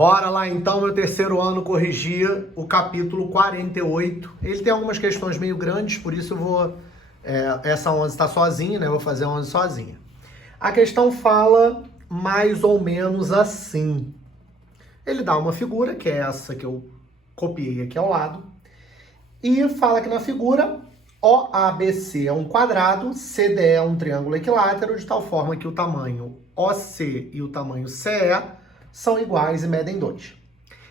Bora lá então, meu terceiro ano, corrigir o capítulo 48. Ele tem algumas questões meio grandes, por isso eu vou... essa 11 está sozinha, né? Eu vou fazer a 11 sozinha. A questão fala mais ou menos assim. Ele dá uma figura, que é essa que eu copiei aqui ao lado, e fala que na figura OABC é um quadrado, CDE é um triângulo equilátero, de tal forma que o tamanho OC e o tamanho CE são iguais e medem 2.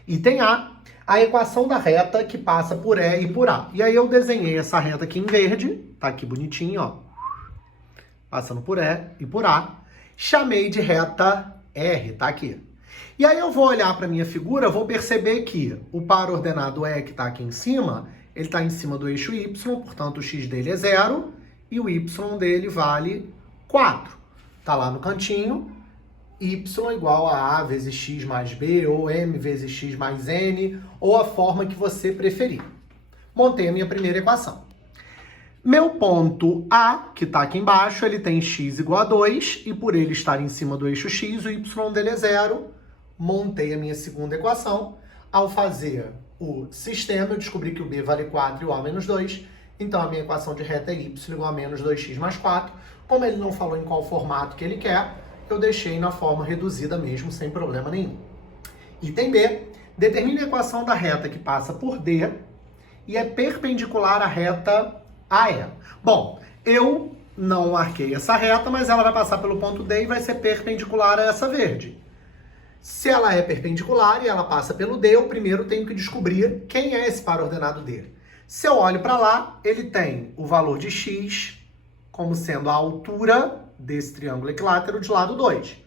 Item A equação da reta que passa por E e por A. E aí eu desenhei essa reta aqui em verde, tá aqui bonitinho, ó, passando por E e por A. Chamei de reta R, tá aqui. E aí eu vou olhar para minha figura, vou perceber que o par ordenado E, que está aqui em cima, ele está em cima do eixo Y, portanto o x dele é 0 e o y dele vale 4. Está lá no cantinho, y igual a A vezes x mais b, ou m vezes x mais n, ou a forma que você preferir. Montei a minha primeira equação. Meu ponto A, que está aqui embaixo, ele tem x igual a 2, e por ele estar em cima do eixo x, o y dele é 0. Montei a minha segunda equação. Ao fazer o sistema, eu descobri que o b vale 4 e o a menos 2. Então, a minha equação de reta é y igual a menos 2x mais 4. Como ele não falou em qual formato que ele quer, eu deixei na forma reduzida mesmo, sem problema nenhum. Item B, determine a equação da reta que passa por D e é perpendicular à reta AE. Bom, eu não marquei essa reta, mas ela vai passar pelo ponto D e vai ser perpendicular a essa verde. Se ela é perpendicular e ela passa pelo D, eu primeiro tenho que descobrir quem é esse par ordenado D. Se eu olho para lá, ele tem o valor de x como sendo a altura desse triângulo equilátero de lado 2.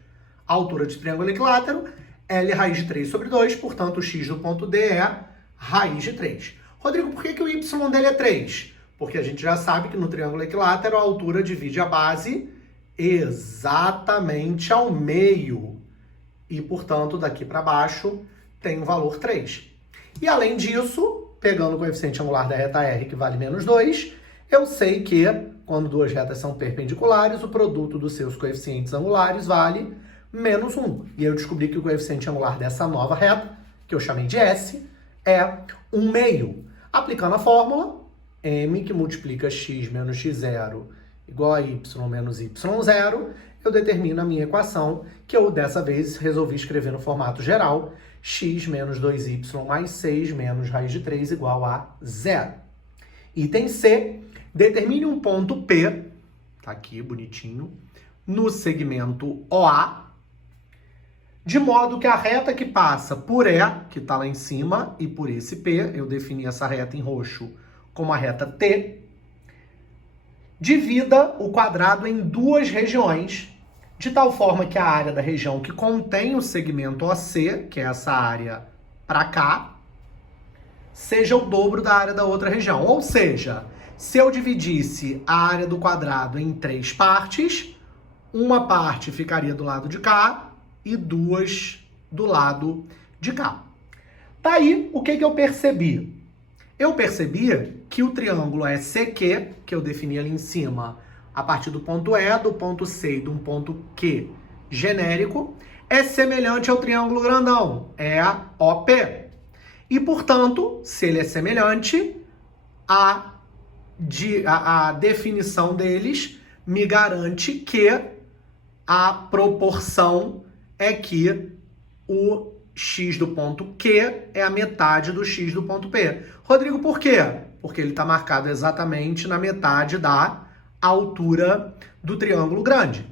A altura de triângulo equilátero, L raiz de 3 sobre 2, portanto o x do ponto D é raiz de 3. Rodrigo, por que o y dele é 3? Porque a gente já sabe que no triângulo equilátero a altura divide a base exatamente ao meio. E, portanto, daqui para baixo tem o valor 3. E, além disso, pegando o coeficiente angular da reta R, que vale menos 2, eu sei que, quando duas retas são perpendiculares, o produto dos seus coeficientes angulares vale menos 1. E eu descobri que o coeficiente angular dessa nova reta, que eu chamei de S, é 1 meio. Aplicando a fórmula, m que multiplica x menos x0 igual a y menos y0, eu determino a minha equação, que eu dessa vez resolvi escrever no formato geral, x menos 2y mais 6 menos raiz de 3 igual a 0. Item C, determine um ponto P, tá aqui bonitinho, no segmento OA, de modo que a reta que passa por E, que está lá em cima, e por esse P, eu defini essa reta em roxo como a reta T, divida o quadrado em duas regiões, de tal forma que a área da região que contém o segmento OC, que é essa área para cá, seja o dobro da área da outra região. Ou seja, se eu dividisse a área do quadrado em 3 partes, uma parte ficaria do lado de cá e 2 do lado de cá. Tá aí o que eu percebi. Eu percebi que o triângulo SQ, que eu defini ali em cima, a partir do ponto E, do ponto C e do ponto Q genérico, é semelhante ao triângulo grandão, é a OP. E, portanto, se ele é semelhante, a definição deles me garante que a proporção é que o x do ponto Q é a metade do x do ponto P. Rodrigo, por quê? Porque ele está marcado exatamente na metade da altura do triângulo grande.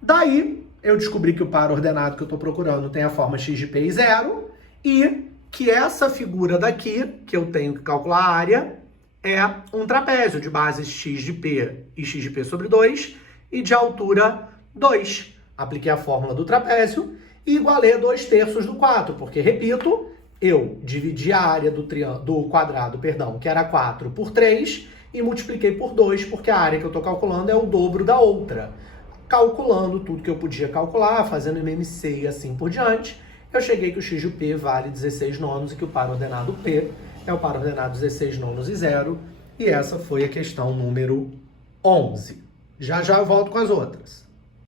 Daí, eu descobri que o par ordenado que eu estou procurando tem a forma x de p e 0 e que essa figura daqui, que eu tenho que calcular a área, é um trapézio de bases x de p e x de p sobre 2 e de altura 2. Apliquei a fórmula do trapézio e igualei a 2/3 do 4, porque, repito, eu dividi a área do quadrado, que era 4, por 3 e multipliquei por 2, porque a área que eu estou calculando é o dobro da outra. Calculando tudo que eu podia calcular, fazendo MMC e assim por diante, eu cheguei que o x de p vale 16 nonos e que o par ordenado P é o par ordenado 16 nonos e 0. E essa foi a questão número 11. Já já eu volto com as outras.